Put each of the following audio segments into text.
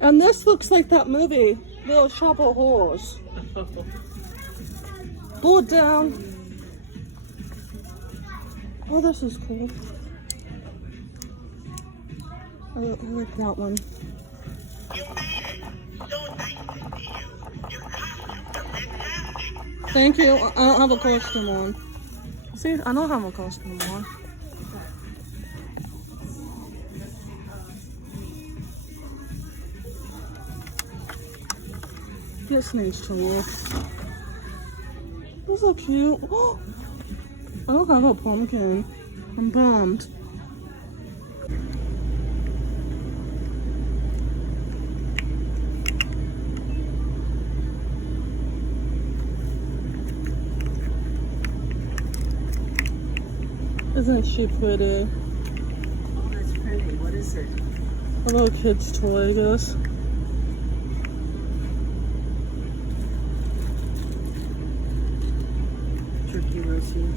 And this looks like that movie, Little Shop of Horrors. Pull it down. Oh, this is cool. I like that one. Thank you. I don't have a costume on. See, I don't have a costume on. This needs to work. Those are cute. Oh, I don't have a pumpkin. I'm bummed. Isn't she pretty? Oh, that's pretty. What is it? A little kid's toy, I guess. Turkey roasting.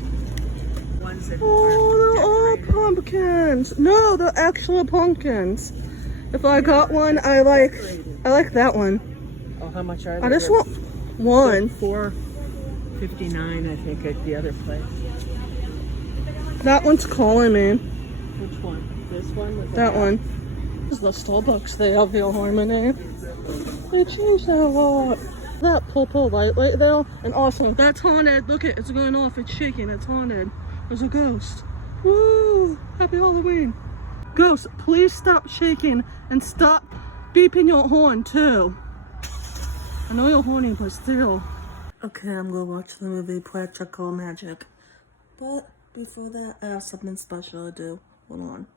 Ones that Oh, they're all pumpkins. No, they're actual pumpkins. If I got one, I like that one. Oh, how much are they? I just want one. $4.59, I think, at the other place. That one's calling me. Which one? This one? With That one. This is the Starbucks they have here, Harmony. They changed that a lot. That purple light right there. And also, that's haunted. Look it, it's going off. It's shaking. It's haunted. There's a ghost. Woo! Happy Halloween. Ghost, please stop shaking and stop beeping your horn too. I know you're horny, but still. Okay, I'm gonna watch the movie Practical Magic. But before that, I have something special to do. Hold on.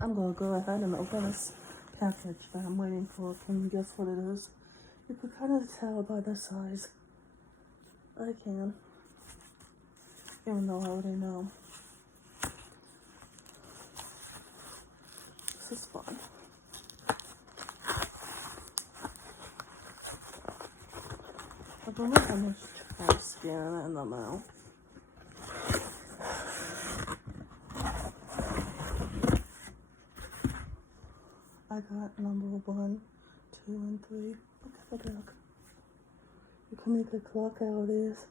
I'm gonna go ahead and open this package that I'm waiting for. Can you guess what it is? You can kind of tell by the size. I can. Even though I already know. This is fun. I don't know how much try scanning it in the mouth. I got number 1, 2, and 3. Look at the back. You can make a clock out of these.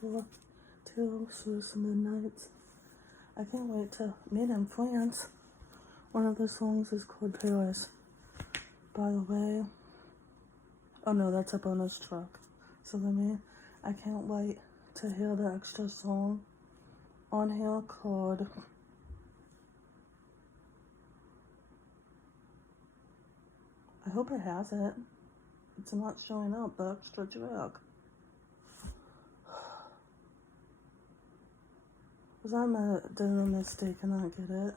4, 2, Swiss Midnights. I can't wait to meet in France. One of the songs is called Paris. By the way, oh no, that's a bonus track. So I can't wait to hear the extra song on here called I hope it has it. It's not showing up, the extra track. Was I doing a mistake and not get it?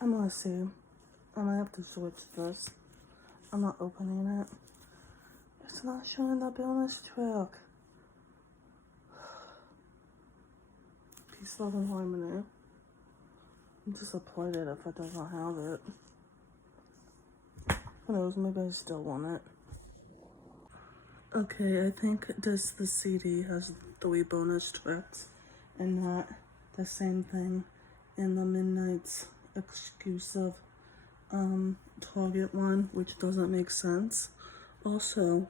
I'm gonna see. I might have to switch this. I'm not opening it. It's not showing the bonus track. Peace, love, and harmony. I'm disappointed if it doesn't have it. Who knows, maybe I still want it. Okay, I think the CD has 3 bonus tracks and not the same thing in the Midnight's exclusive Target one, which doesn't make sense. Also,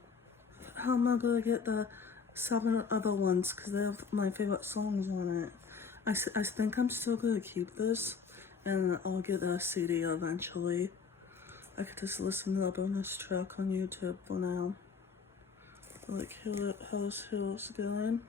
how am I gonna get the 7 other ones because they have my favorite songs on it? I think I'm still gonna keep this and I'll get a CD eventually. I could just listen to the bonus track on YouTube for now. Like, how this feels going.